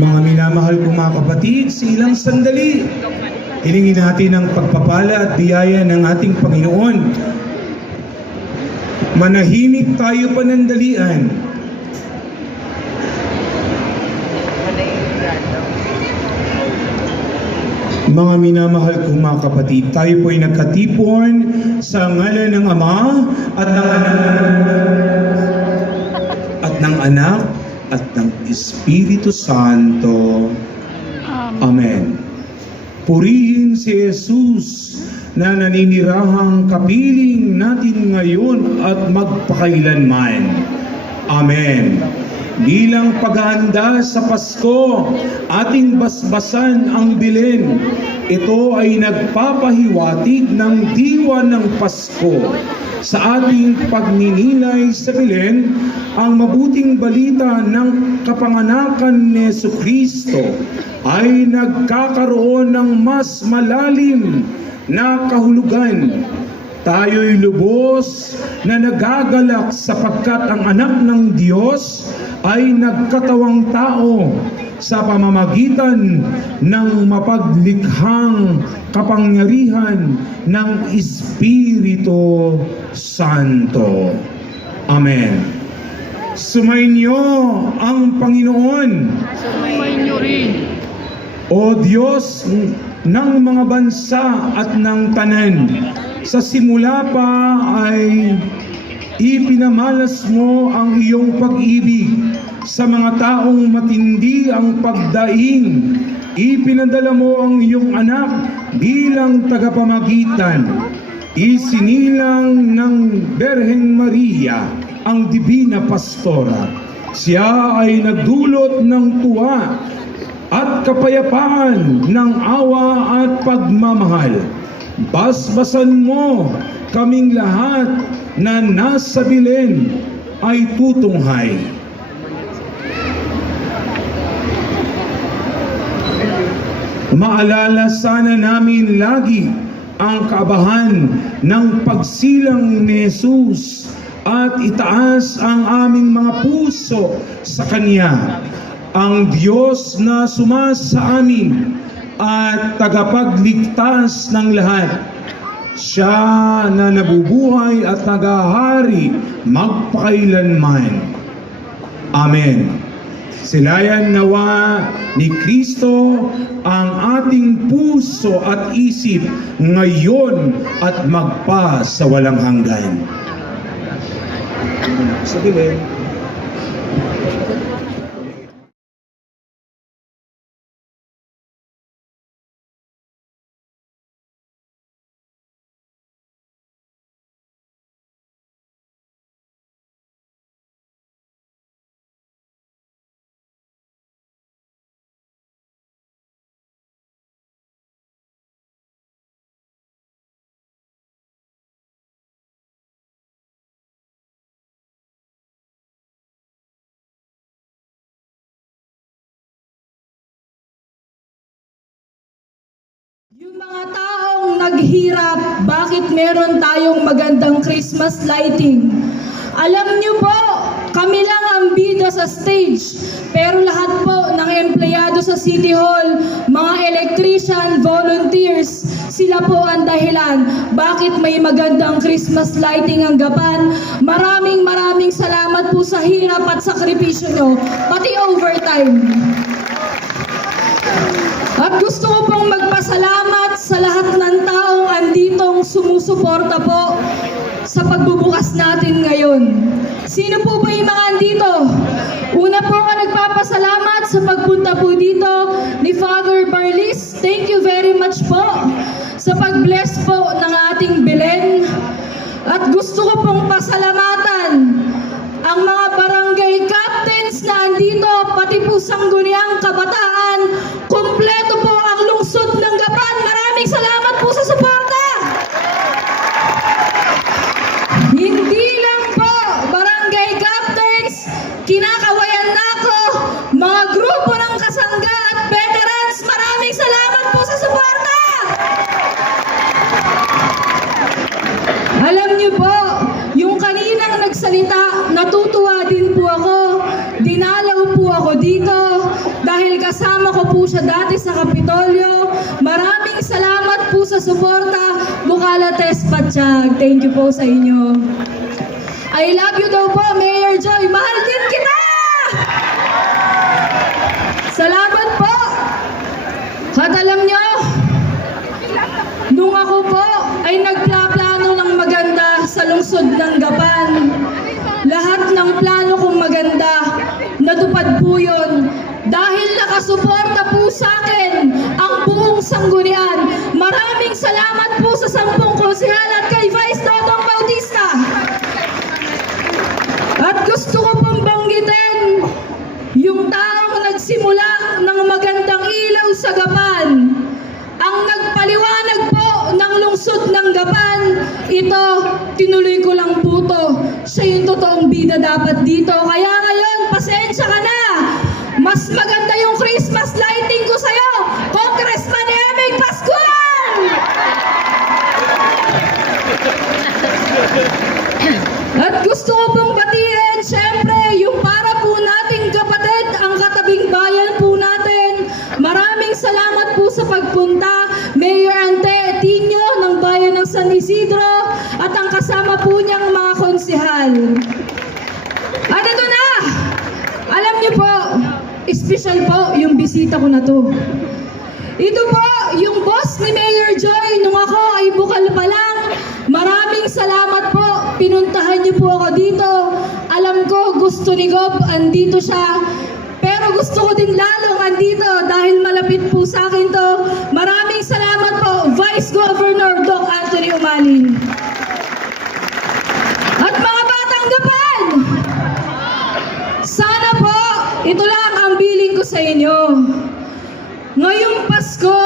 Mga minamahal kong mga kapatid, sa ilang sandali, hilingin natin ang pagpapala at biyaya ng ating Panginoon. Manahimik tayo panandalian. Mga minamahal kong mga kapatid, tayo po ay nagkatipon sa ngalan ng Ama at ng Anak at ng Espiritu Santo. Amen. Purihin si Jesus na naninirahang kapiling natin ngayon at magpakailanman. Amen. Bilang paghahanda sa Pasko, ating basbasan ang bilin. Ito ay nagpapahiwatig ng diwa ng Pasko. Sa ating pagninilay sa bilin, ang mabuting balita ng kapanganakan ni Jesucristo ay nagkakaroon ng mas malalim na kahulugan. Tayo'y lubos na nagagalak sapagkat ang anak ng Diyos ay nagkatawang tao sa pamamagitan ng mapaglikhang kapangyarihan ng Espiritu Santo. Amen. Sumainyo ang Panginoon. Sumainyo rin. O Diyos ng mga bansa at ng tanan, sa simula pa ay ipinamalas mo ang iyong pag-ibig sa mga taong matindi ang pagdaing. Ipinadala mo ang iyong anak bilang tagapamagitan. Isinilang ng Birhen Maria ang Dibina Pastora. Siya ay nagdulot ng tuwa at kapayapaan ng awa at pagmamahal. Basbasan mo kaming lahat na nasa bilin ay tutunghay. Maalala sana namin lagi ang kaabahan ng pagsilang ni Jesus at itaas ang aming mga puso sa Kanya. Ang Diyos na sumasa amin at tagapagligtas ng lahat. Siya na nabubuhay at nagahari magpakailanman. Amen. Silayan nawa ni Kristo ang ating puso at isip ngayon at magpa sa walang hanggan. Sa bilin. Yung mga taong naghirap, bakit meron tayong magandang Christmas lighting? Alam niyo po, kami lang ang bida sa stage. Pero lahat po ng empleyado sa City Hall, mga electrician, volunteers, sila po ang dahilan bakit may magandang Christmas lighting ang Gapan. Maraming salamat po sa hirap at sakripisyo nyo, pati overtime. At gusto ko pong magpasalamat sa lahat ng taong anditong sumusuporta po sa pagbubukas natin ngayon. Sino po ba yung mga andito? Una po ako nagpapasalamat sa pagpunta po dito ni Father Barlis. Thank you very much po sa pag-bless po ng ating Belen. At gusto ko pong pasalamatan ang mga barangay captains na andito, pati po Sangguniang Kabataan. Kompleto po ang lungsod ng Gapan. Maraming salamat po sa suporta. Hindi lang po barangay captains, kinakawayan na ako, mga grupo ng kasangga at veterans. Maraming salamat po sa suporta. Alam niyo po, yung kaninang nagsalita, natutuwa din po ako. Dinalaw po ako dito dahil kasama ko po siya dati sa Kapitolyo. Maraming salamat po sa suporta, Bucalates Patsyag. Thank you po sa inyo. I love you daw po, Mayor Joy. Mahal din kita! Salamat po! At alam nyo, nung ako po ay nagplaplano ng maganda sa lungsod ng Gapan, lahat ng plano kong maganda, natupad po yun. Dahil nakasuporta po sa akin ang buong sanggunian. Maraming salamat po sa 10 konsehal at kay Vice Dodong Bautista. At gusto ko pong banggitin yung taong nagsimula ng magandang ilaw sa Gapan. Ang nagpaliwanag po ng lungsod ng Gapan, ito, tinuloy ko lang po to. Siya yung totoong bida dapat dito. Kaya ngayon, pasensya ka na. Mas maganda yung Christmas lighting ko sa'yo, Congressman Emig Pascual! At gusto ko pong batiin, syempre, yung para po nating kapatid, ang katabing bayan po natin. Maraming salamat po sa pagpunta, Mayor Ante Etinio ng bayan ng San Isidro at ang kasama po niyang mga konsehal. At ito na, alam niyo po, special po yung bisita ko na to. Ito po, yung boss ni Mayor Joy, nung ako ay bukal pa lang. Maraming salamat po. Pinuntahan niyo po ako dito. Alam ko, gusto ni Gob, andito siya. Pero gusto ko din lalong andito dahil malapit po sa akin to. Maraming salamat po, Vice Governor Doc Anthony Umaling. At mga batang Gapan, sana po, ito lang ang bilin ko sa inyo. Ngayong Pasko,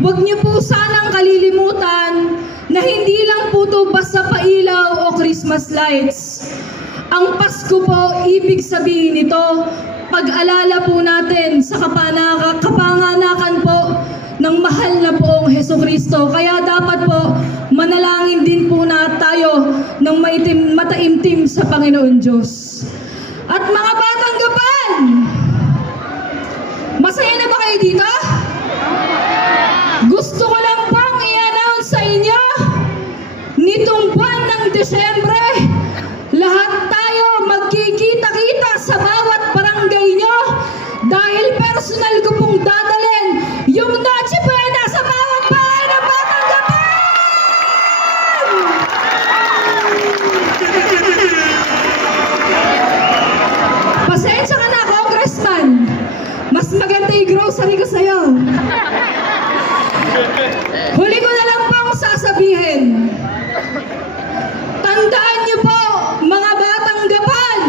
huwag niyo po sanang kalilimutan na hindi lang po ito basta pailaw o Christmas lights. Ang Pasko po, ibig sabihin nito, pag-alala po natin sa kapanganakan po ng mahal na poong Hesukristo. Kaya dapat po, manalangin din po na tayo ng mataimtim sa Panginoon Diyos. At mga batang Gapan, masaya na ba kayo dito? Gusto ko lang pong i-announce sa inyo, nitong buwan ng Desyembre, lahat tayo magkikita-kita sa bawat barangay nyo dahil personal ko pong dadalhin yung Noche Buena sa bawat bahay ng Batang Gapan! Pasensya ka na, Congressman. Mas maganda yung grocery ko sa'yo. Huli ko na lang pong sasabihin. Tandaan niyo po, mga Batang Gapan,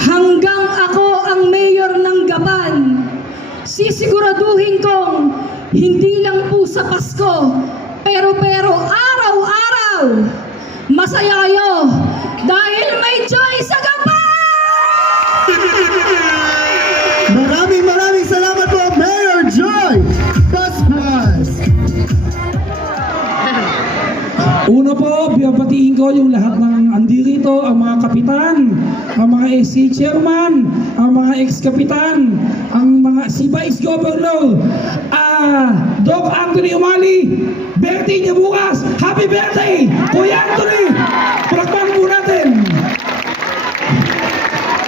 hanggang ako ang mayor ng Gapan, sisiguraduhin kong hindi lang po sa Pasko, pero araw-araw, masaya kayo dahil may joy sa Gapan! Maraming salamat po, Mayor Joy Pascual. Una po, biyabatiin ko yung lahat ng andirito, ang mga kapitan, ang mga SC chairman, ang mga ex-kapitan, ang mga si Vice Governor, Doc Anthony Umali, birthday niya bukas. Happy birthday, Kuya Anthony! Palakpan po natin.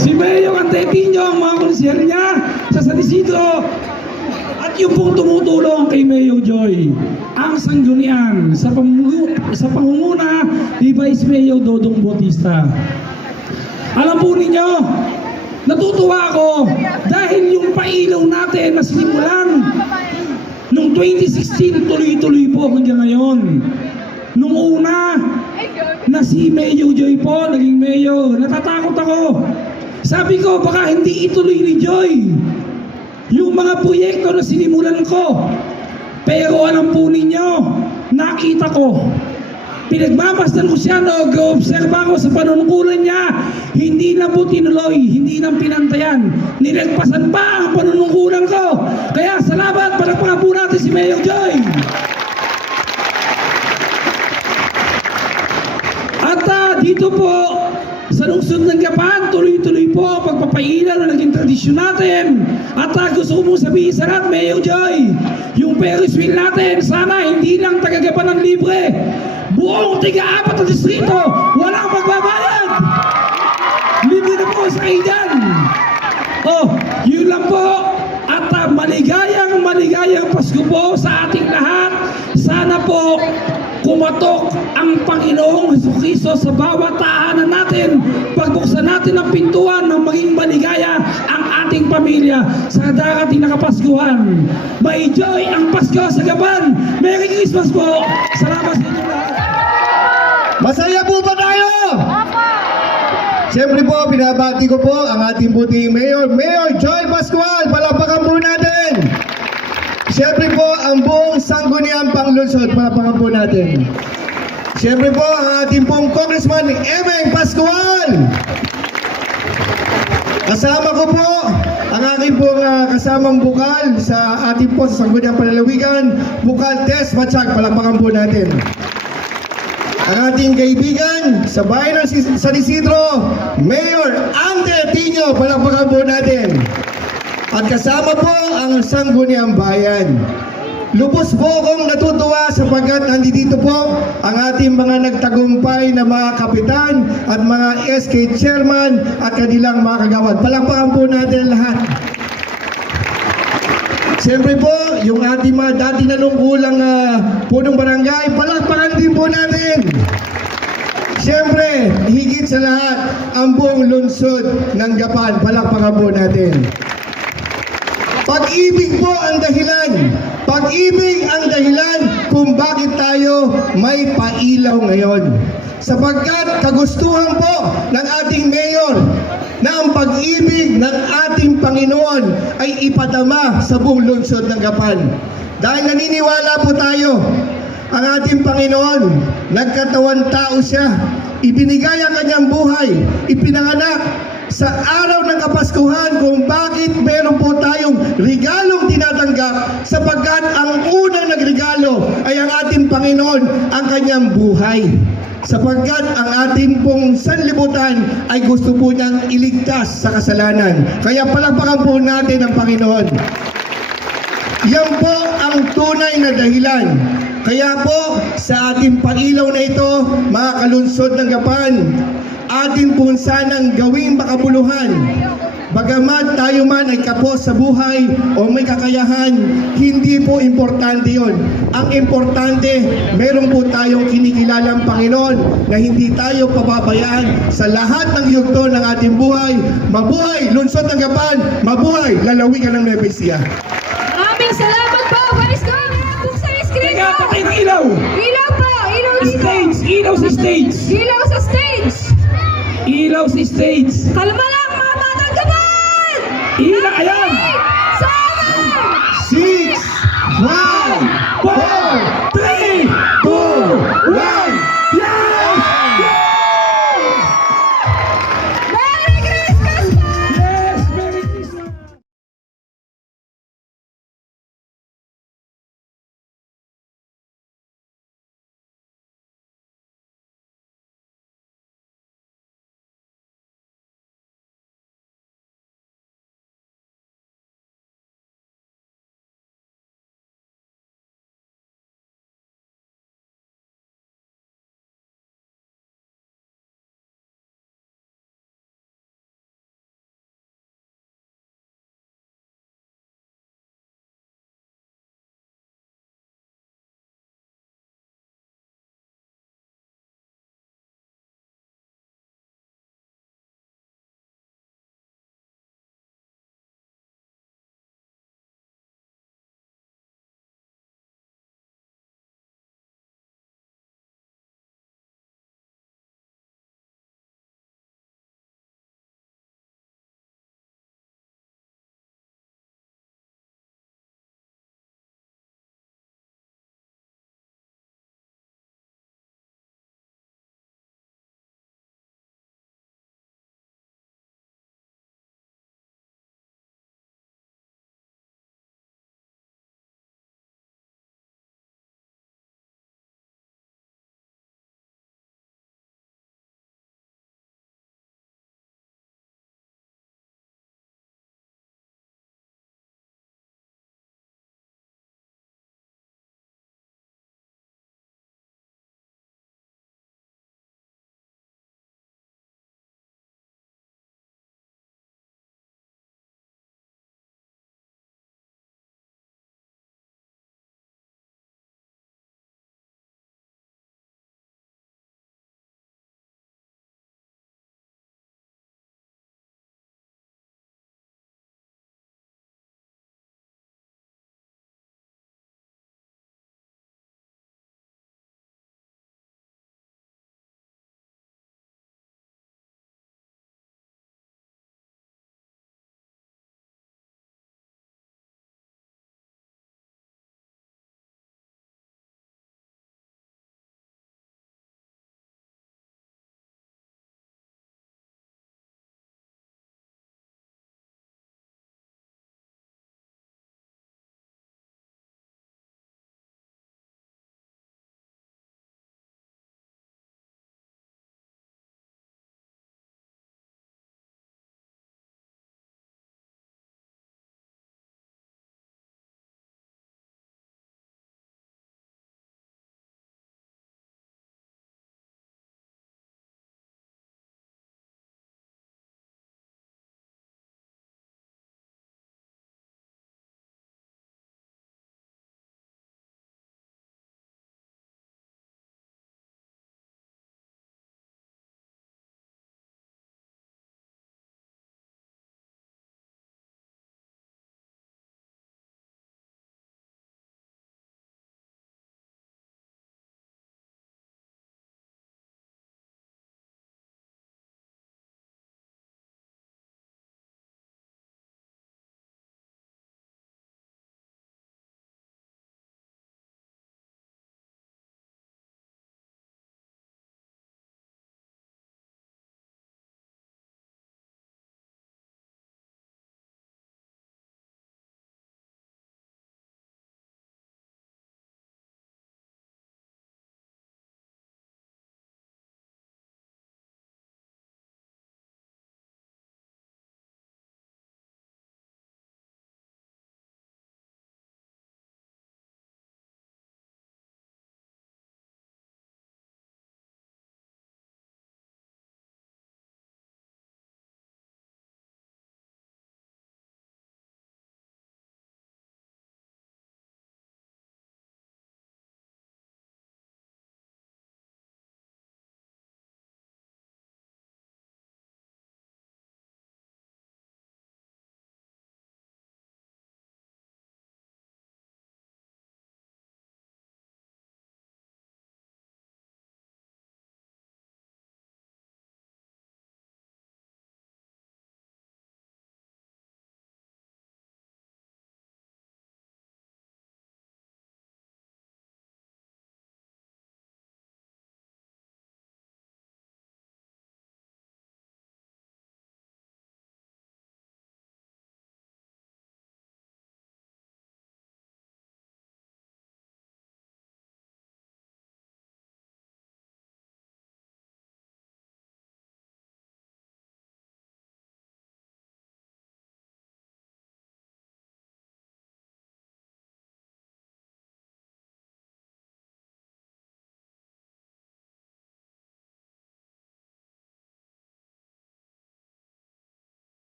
Si Mayor Antetinho, ang mga konsehal niya sa San Isidro, at yung pong tumutulong kay Mayor Joy, ang sanggunian sa pangunguna ni Vice Mayor Dodong Bautista. Alam po ninyo, natutuwa ako dahil yung pailaw natin na sinimulan noong 2016, tuloy-tuloy po hanggang ngayon. Nung una, na si Mayor Joy po, naging mayor, natatakot ako. Sabi ko, baka hindi ituloy ni Joy yung mga proyekto na sinimulan ko. Pero alam po ninyo, nakita ko, pinagmamasdan ko siya, nag-obserba ko sa panunungkulan niya, hindi na po tinuloy, hindi na pinantayan, nilagpasan pa ang panunungkulan ko. Kaya salamat, palakpakan po natin si Mayor Joy. At dito po, Sa lungsod ng Gapan, tuloy-tuloy po ang pagpapailaw na naging tradisyon natin. At gusto ko mong sabihin sa lahat, Mayor Joy, yung Ferris wheel natin, sana hindi lang taga-Gapan ang libre. Buong tiga-4 na distrito, walang magbabayad. Libre na po sa kailan. Oh, yun lang po. At maligayang Pasko po sa ating lahat. Sana po kumatok ang Panginoong Jesucristo sa bawat tahanan natin. Pagbuksan natin ang pintuan ng maging maligaya ang ating pamilya sa darating na Kapaskuhan. May joy ang Pasko sa Gapan. Merry Christmas po. Salamat sa inyo lahat. Masaya po ba tayo? Siyempre po, binabati ko po ang ating buting Mayor, Mayor Joy Pascual. Palakpakan po natin. Siyempre po, ang buong Sangguniang Panglungsod. Palakpakan po natin. Siyempre po, ang ating pong Congressman Emeng Pascual. Kasama ko po ang aking pong kasamang bukal sa ating po sa Sangguniang Panlalawigan, Bukal Tess Matsyag. Palakpakan po natin. Ang ating kaibigan sa bayan ng San Isidro, Mayor Ante Tino, palakpakan po natin. At kasama po ang Sangguniang Bayan. Lubos po akong natutuwa sapagkat nandito po ang ating mga nagtagumpay na mga kapitan at mga SK chairman at kanilang mga kagawad. Palakpakan po natin lahat. Siyempre po, yung ating mga dati nanungkulang punong barangay, palakpakan din po natin. Siyempre, higit sa lahat, ang buong lungsod ng Gapan, palakpakan po natin. Pag-ibig po ang dahilan. Pag-ibig ang dahilan kung bakit tayo may pailaw ngayon. Sapagkat kagustuhan po ng ating mayor na ang pag-ibig ng ating Panginoon ay ipadama sa buong lungsod ng Gapan. Dahil naniniwala po tayo, ang ating Panginoon, nagkatawan tao siya, ibinigay ang kanyang buhay, ipinanganak sa araw ng Kapaskuhan kung bakit meron po tayong regalong tinatanggap sapagkat ang unang nagregalo ay ang ating Panginoon, ang kanyang buhay. Sapagkat ang ating pong sanlibutan ay gusto po niyang iligtas sa kasalanan. Kaya palakpakan po natin ang Panginoon. Yan po ang tunay na dahilan. Kaya po sa ating pailaw na ito, mga kalunsod ng Gapan, atin po sanang gawing makabuluhan. Bagamat tayo man ay kapos sa buhay o may kakayahan, hindi po importante yon. Ang importante, meron po tayong kinikilalang Panginoon na hindi tayo pababayaan sa lahat ng yugto ng ating buhay. Mabuhay, lungsod ng Gapan! Mabuhay, lalawigan ng Nueva Ecija! Maraming salamat po, Vice Gov! Buksan yung screen Teka, po! patay ng ilaw! Ilaw po! Ilaw dito! Stage! Ilaw sa stage! Ilaw sa stage! Ilaw sa stage! Kalma lang mga tatanggapan! Ilaw! Ayan!